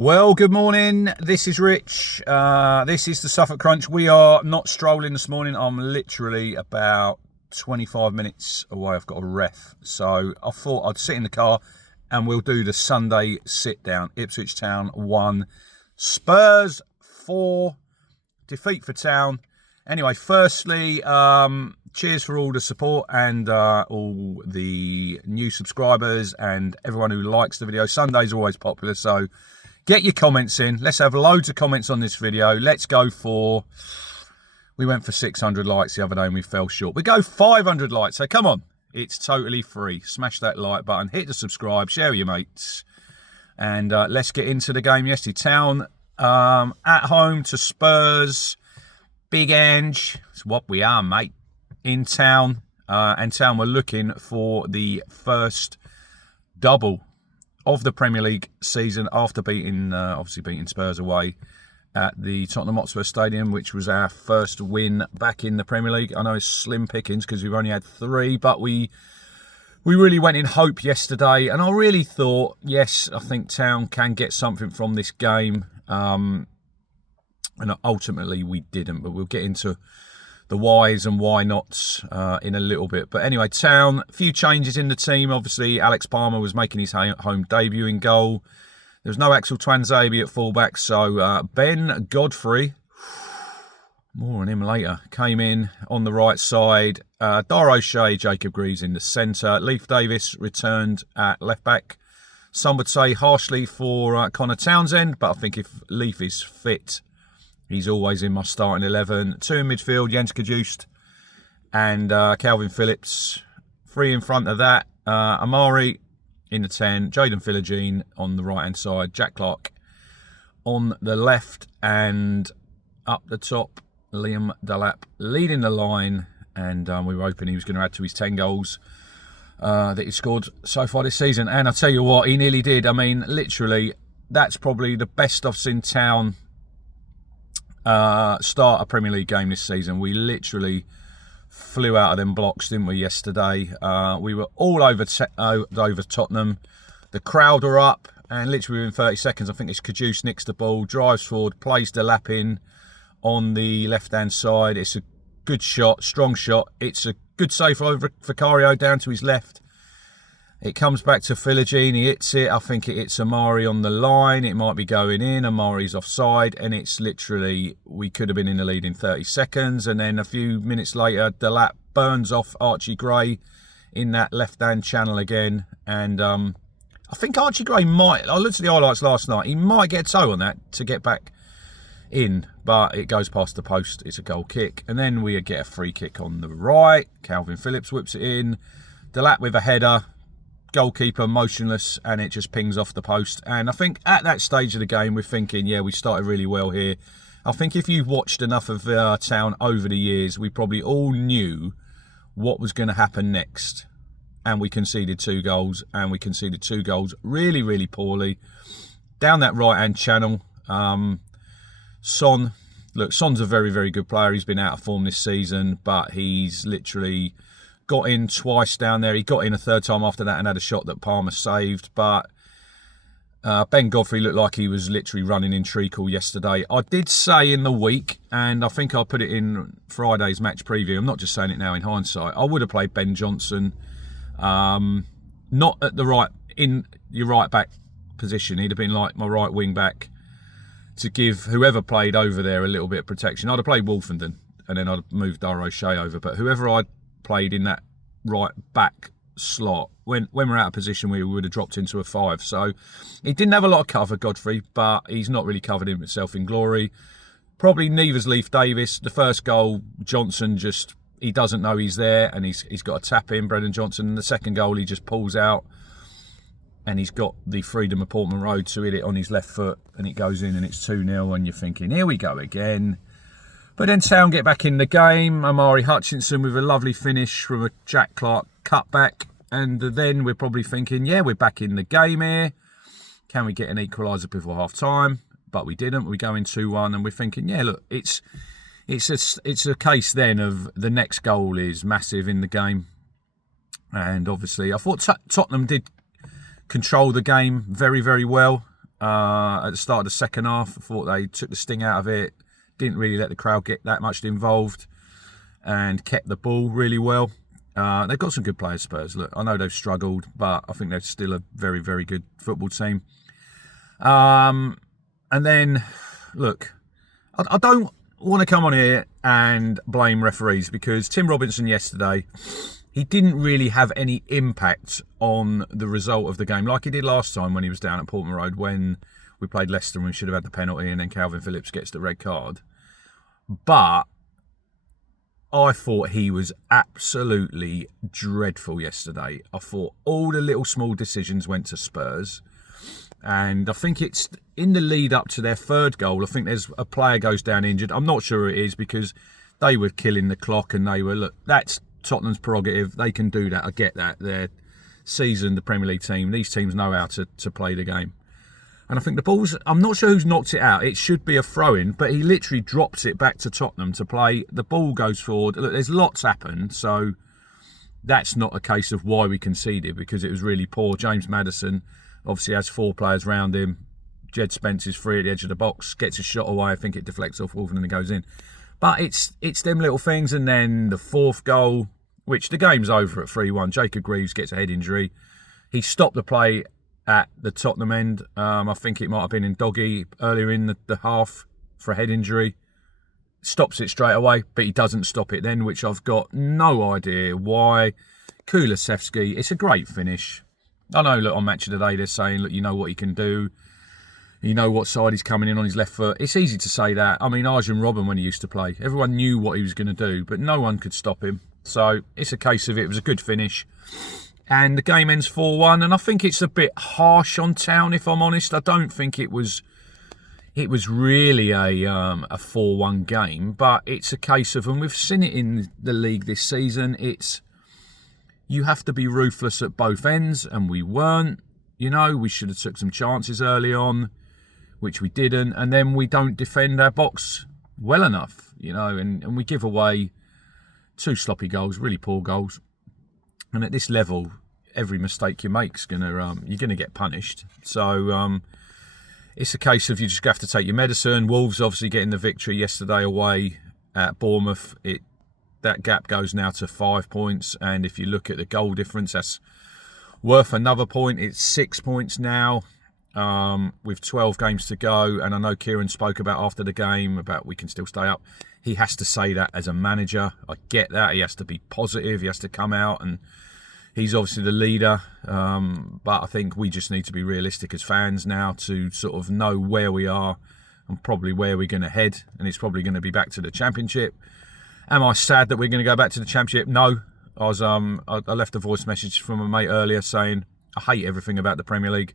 Well, good morning. This is Rich. This is the Suffolk Crunch. We are not strolling this morning. I'm literally about 25 minutes away. I've got a ref. So I thought I'd sit in the car and we'll do the Sunday sit down. Ipswich Town 1, Spurs 4, defeat for Town. Anyway, firstly, cheers for all the support and all the new subscribers and everyone who likes the video. Sunday's always popular, so get your comments in. Let's have loads of comments on this video. Let's go for... We went for 600 likes the other day and we fell short. We go 500 likes, so come on. It's totally free. Smash that like button. Hit the subscribe. Share with your mates. And let's get into the game yesterday. Town at home to Spurs. Big Ange. It's what we are, mate. In Town. And Town were looking for the first double of the Premier League season after obviously beating Spurs away at the Tottenham Hotspur Stadium, which was our first win back in the Premier League. I know it's slim pickings because we've only had 3, but we really went in hope yesterday, and I really thought, yes, I think Town can get something from this game, and ultimately we didn't, but we'll get into the whys and why nots in a little bit. But anyway, Town, a few changes in the team. Obviously, Alex Palmer was making his home debut in goal. There was no Axel Twanzebe at fullback, so Ben Godfrey, more on him later, came in on the right side. Dar O'Shea, Jacob Greaves in the centre. Leif Davis returned at left back. Some would say harshly for Connor Townsend, but I think if Leif is fit, he's always in my starting 11. 2 in midfield, Jens Kajust and Calvin Phillips. 3 in front of that. Amari in the 10. Jaden Philogene on the right-hand side. Jack Clark on the left. And up the top, Liam Delap leading the line. And we were hoping he was going to add to his 10 goals that he scored so far this season. And I'll tell you what, he nearly did. I mean, literally, that's probably the best I've seen Town start a Premier League game this season. We literally flew out of them blocks, didn't we, yesterday? We were all over Tottenham. The crowd are up, and literally within 30 seconds, I think it's Kajus nicks the ball, drives forward, plays the lap in on the left-hand side. It's a good shot, strong shot. It's a good save over Vicario down to his left. It comes back to Philogene, he hits it. I think it hits Amari on the line. It might be going in. Amari's offside, and it's literally, we could have been in the lead in 30 seconds. And then a few minutes later, Delap burns off Archie Gray in that left-hand channel again. And I think Archie Gray might, I looked at the highlights last night, he might get a toe on that to get back in, but it goes past the post. It's a goal kick. And then we get a free kick on the right. Calvin Phillips whips it in. Delap with a header. Goalkeeper motionless, and it just pings off the post. And I think at that stage of the game, we're thinking, yeah, we started really well here. I think if you've watched enough of Town over the years, we probably all knew what was going to happen next. And we conceded 2 goals, and we conceded 2 goals really, really poorly. Down that right-hand channel, Son. Look, Son's a very, very good player. He's been out of form this season, but he's literally got in twice down there. He got in a third time after that and had a shot that Palmer saved. But Ben Godfrey looked like he was literally running in treacle yesterday. I did say in the week, and I think I put it in Friday's match preview, I'm not just saying it now in hindsight, I would have played Ben Johnson not at the right, in your right back position. He'd have been like my right wing back to give whoever played over there a little bit of protection. I'd have played Wolfenden and then I'd have moved Dar O'Shea over. But whoever I'd played in that right back slot, when we're out of position, we would have dropped into a 5. So he didn't have a lot of cover, Godfrey, but he's not really covered himself in glory. Probably neither's Leif Davis. The first goal, Johnson just, he doesn't know he's there, and he's got a tap in, Brendan Johnson. And the second goal, he just pulls out, and he's got the freedom of Portman Road to hit it on his left foot, and it goes in, and it's 2-0, and you're thinking, here we go again. But then Town get back in the game. Amari Hutchinson with a lovely finish from a Jack Clark cutback. And then we're probably thinking, yeah, we're back in the game here. Can we get an equaliser before half-time? But we didn't. We go in 2-1, and we're thinking, yeah, look, it's a case then of the next goal is massive in the game. And obviously, I thought Tottenham did control the game very, very well. at the start of the second half. I thought they took the sting out of it, didn't really let the crowd get that much involved, and kept the ball really well. They've got some good players, Spurs. Look, I know they've struggled, but I think they're still a very, very good football team. And then, look, I don't want to come on here and blame referees, because Tim Robinson yesterday, he didn't really have any impact on the result of the game like he did last time when he was down at Portman Road when we played Leicester and we should have had the penalty and then Calvin Phillips gets the red card. But I thought he was absolutely dreadful yesterday. I thought all the little small decisions went to Spurs. And I think it's in the lead up to their third goal. I think there's a player goes down injured. I'm not sure it is, because they were killing the clock and they were, look, that's Tottenham's prerogative. They can do that. I get that. They're seasoned, the Premier League team. These teams know how to play the game. And I think the ball's, I'm not sure who's knocked it out. It should be a throw-in, but he literally drops it back to Tottenham to play. The ball goes forward. Look, there's lots happened, so that's not a case of why we conceded, because it was really poor. James Maddison obviously has 4 players round him. Jed Spence is free at the edge of the box, gets a shot away. I think it deflects off Wolverhampton and goes in. But it's them little things. And then the fourth goal, which the game's over at 3-1. Jacob Greaves gets a head injury. He stopped the play at the Tottenham end. I think it might have been in Doggy earlier in the half for a head injury. Stops it straight away, but he doesn't stop it then, which I've got no idea why. Kulusevski, it's a great finish. I know, look, on Match of the Day, they're saying, look, you know what he can do. You know what side he's coming in on his left foot. It's easy to say that. I mean, Arjen Robben, when he used to play, everyone knew what he was going to do, but no one could stop him. So it's a case of it was a good finish. And the game ends 4-1. And I think it's a bit harsh on Town, if I'm honest. I don't think it was really a 4-1 game. But it's a case of, and we've seen it in the league this season, it's, you have to be ruthless at both ends, and we weren't. You know, we should have took some chances early on, which we didn't. And then we don't defend our box well enough, you know, and we give away 2 sloppy goals, really poor goals. And at this level, every mistake you make's you're gonna get punished. So it's a case of you just have to take your medicine. Wolves obviously getting the victory yesterday away at Bournemouth. That gap goes now to 5 points, and if you look at the goal difference, that's worth another point. It's 6 points now, with 12 games to go. And I know Kieran spoke about after the game about we can still stay up. He has to say that as a manager. I get that. He has to be positive. He has to come out, and he's obviously the leader. But I think we just need to be realistic as fans now to sort of know where we are and probably where we're going to head. And it's probably going to be back to the Championship. Am I sad that we're going to go back to the Championship? No. I left a voice message from a mate earlier saying I hate everything about the Premier League.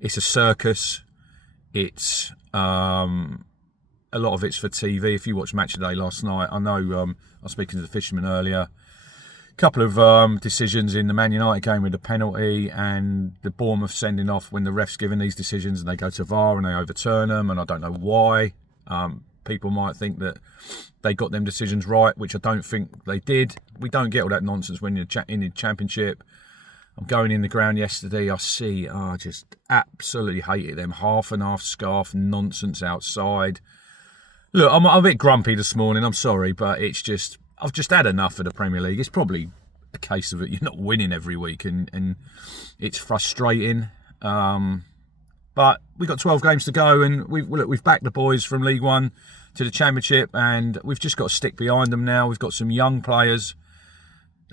It's a circus. It's a lot of it's for TV. If you watched Match of the Day last night, I know I was speaking to the Fisherman earlier. A couple of decisions in the Man United game with the penalty and the Bournemouth sending off when the ref's giving these decisions and they go to VAR and they overturn them, and I don't know why. People might think that they got them decisions right, which I don't think they did. We don't get all that nonsense when you're in the Championship. I'm going in the ground yesterday. I see, I just absolutely hated them half and half scarf nonsense outside. Look, I'm a bit grumpy this morning. I'm sorry, but it's just, I've just had enough of the Premier League. It's probably a case of it. You're not winning every week, and it's frustrating. But we've got 12 games to go, and we've backed the boys from League One to the Championship, and we've just got to stick behind them now. We've got some young players.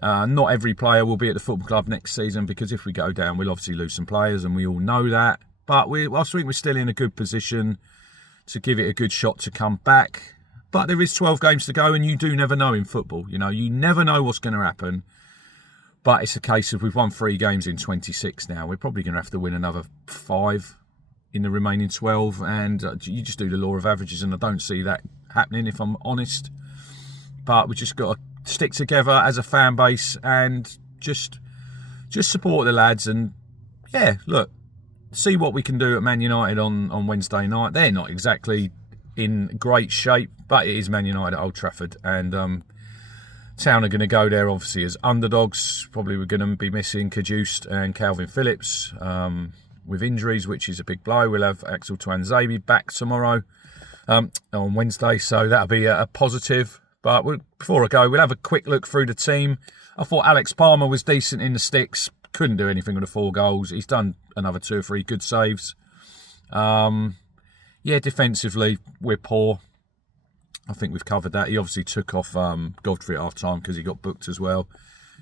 Not every player will be at the football club next season, because if we go down, we'll obviously lose some players, and we all know that. But I think we're still in a good position to give it a good shot to come back. But there is 12 games to go, and you do never know in football. You know, you never know what's going to happen. But it's a case of we've won 3 games in 26 now. We're probably going to have to win another 5 in the remaining 12, and you just do the law of averages, and I don't see that happening, if I'm honest. But we just got to stick together as a fan base and just support the lads, and yeah, look, see what we can do at Man United on Wednesday night. They're not exactly in great shape, but it is Man United at Old Trafford, and Town are going to go there obviously as underdogs. Probably we're going to be missing Cajuste and Calvin Phillips. with injuries, which is a big blow. We'll have Axel Tuanzebe back tomorrow, on Wednesday, so that'll be a positive. But before I go, we'll have a quick look through the team. I thought Alex Palmer was decent in the sticks. Couldn't do anything with the 4 goals. He's done another 2 or 3 good saves. Yeah, defensively, we're poor. I think we've covered that. He obviously took off Godfrey at half-time because he got booked as well.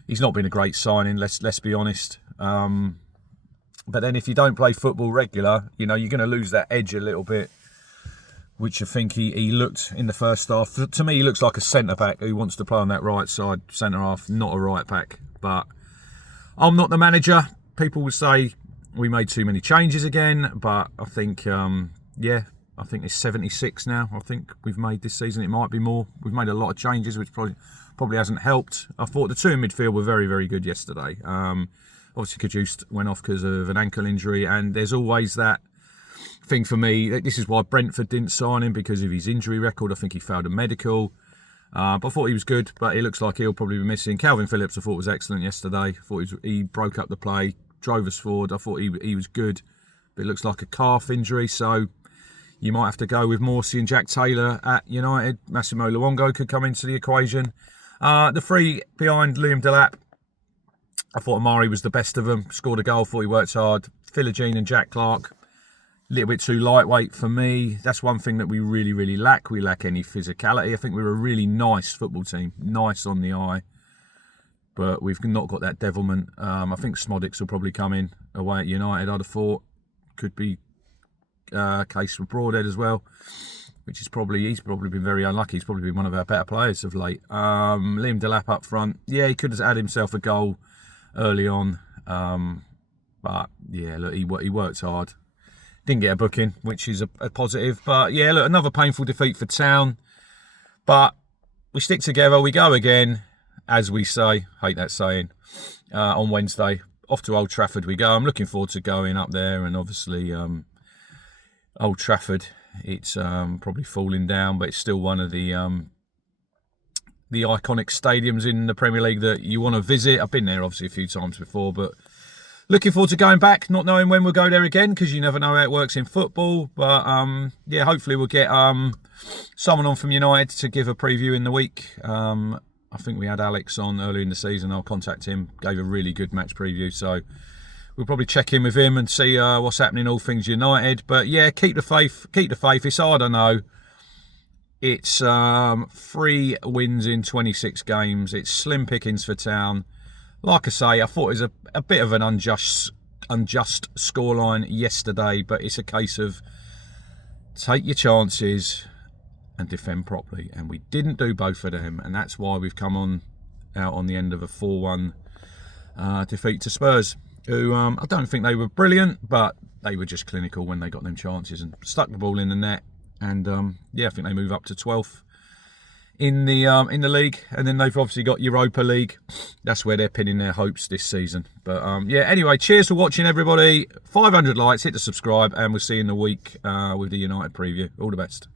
He's not been a great signing, let's be honest. But then if you don't play football regular, you know, you're going to lose that edge a little bit, which I think he looked in the first half. To me, he looks like a centre-back who wants to play on that right side, centre-half, not a right-back. But I'm not the manager. People would say we made too many changes again, but I think, yeah, I think it's 76 now. I think we've made this season. It might be more. We've made a lot of changes, which probably hasn't helped. I thought the 2 in midfield were very, very good yesterday. Obviously, Kajust went off because of an ankle injury, and there's always that thing for me. This is why Brentford didn't sign him, because of his injury record. I think he failed a medical. But I thought he was good, but it looks like he'll probably be missing. Calvin Phillips, I thought, was excellent yesterday. I thought he broke up the play, drove us forward. I thought he was good, but it looks like a calf injury, so you might have to go with Morsey and Jack Taylor at United. Massimo Luongo could come into the equation. The 3 behind Liam Delap, I thought Amari was the best of them. Scored a goal, thought he worked hard. Philogene and Jack Clark, a little bit too lightweight for me. That's one thing that we really, really lack. We lack any physicality. I think we're a really nice football team. Nice on the eye. But we've not got that devilment. I think Smodics will probably come in away at United, I'd have thought. Could be case for Broadhead as well, which is he's probably been very unlucky. He's probably been one of our better players of late. Liam Delap up front, yeah, he could have had himself a goal early on, but yeah, look, he worked hard. Didn't get a booking, which is a positive. But yeah, look, another painful defeat for Town, but we stick together, we go again, as we say, hate that saying, on Wednesday. Off to Old Trafford we go. I'm looking forward to going up there, and obviously Old Trafford, it's probably falling down, but it's still one of the iconic stadiums in the Premier League that you want to visit. I've been there obviously a few times before, but looking forward to going back, not knowing when we'll go there again, because you never know how it works in football. But yeah, hopefully we'll get someone on from United to give a preview in the week. I think we had Alex on earlier in the season. I'll contact him, gave a really good match preview, so we'll probably check in with him and see what's happening, all things United. But yeah, keep the faith. Keep the faith. It's hard, I know. It's 3 wins in 26 games. It's slim pickings for Town. Like I say, I thought it was a bit of an unjust scoreline yesterday, but it's a case of take your chances and defend properly. And we didn't do both of them, and that's why we've come out on the end of a 4-1 defeat to Spurs, who I don't think they were brilliant, but they were just clinical when they got them chances and stuck the ball in the net. And yeah, I think they move up to 12th in the league, and then they've obviously got Europa League. That's where they're pinning their hopes this season. But yeah, anyway, cheers for watching, everybody. 500 likes, hit the subscribe, and we'll see you in the week with the United preview. All the best.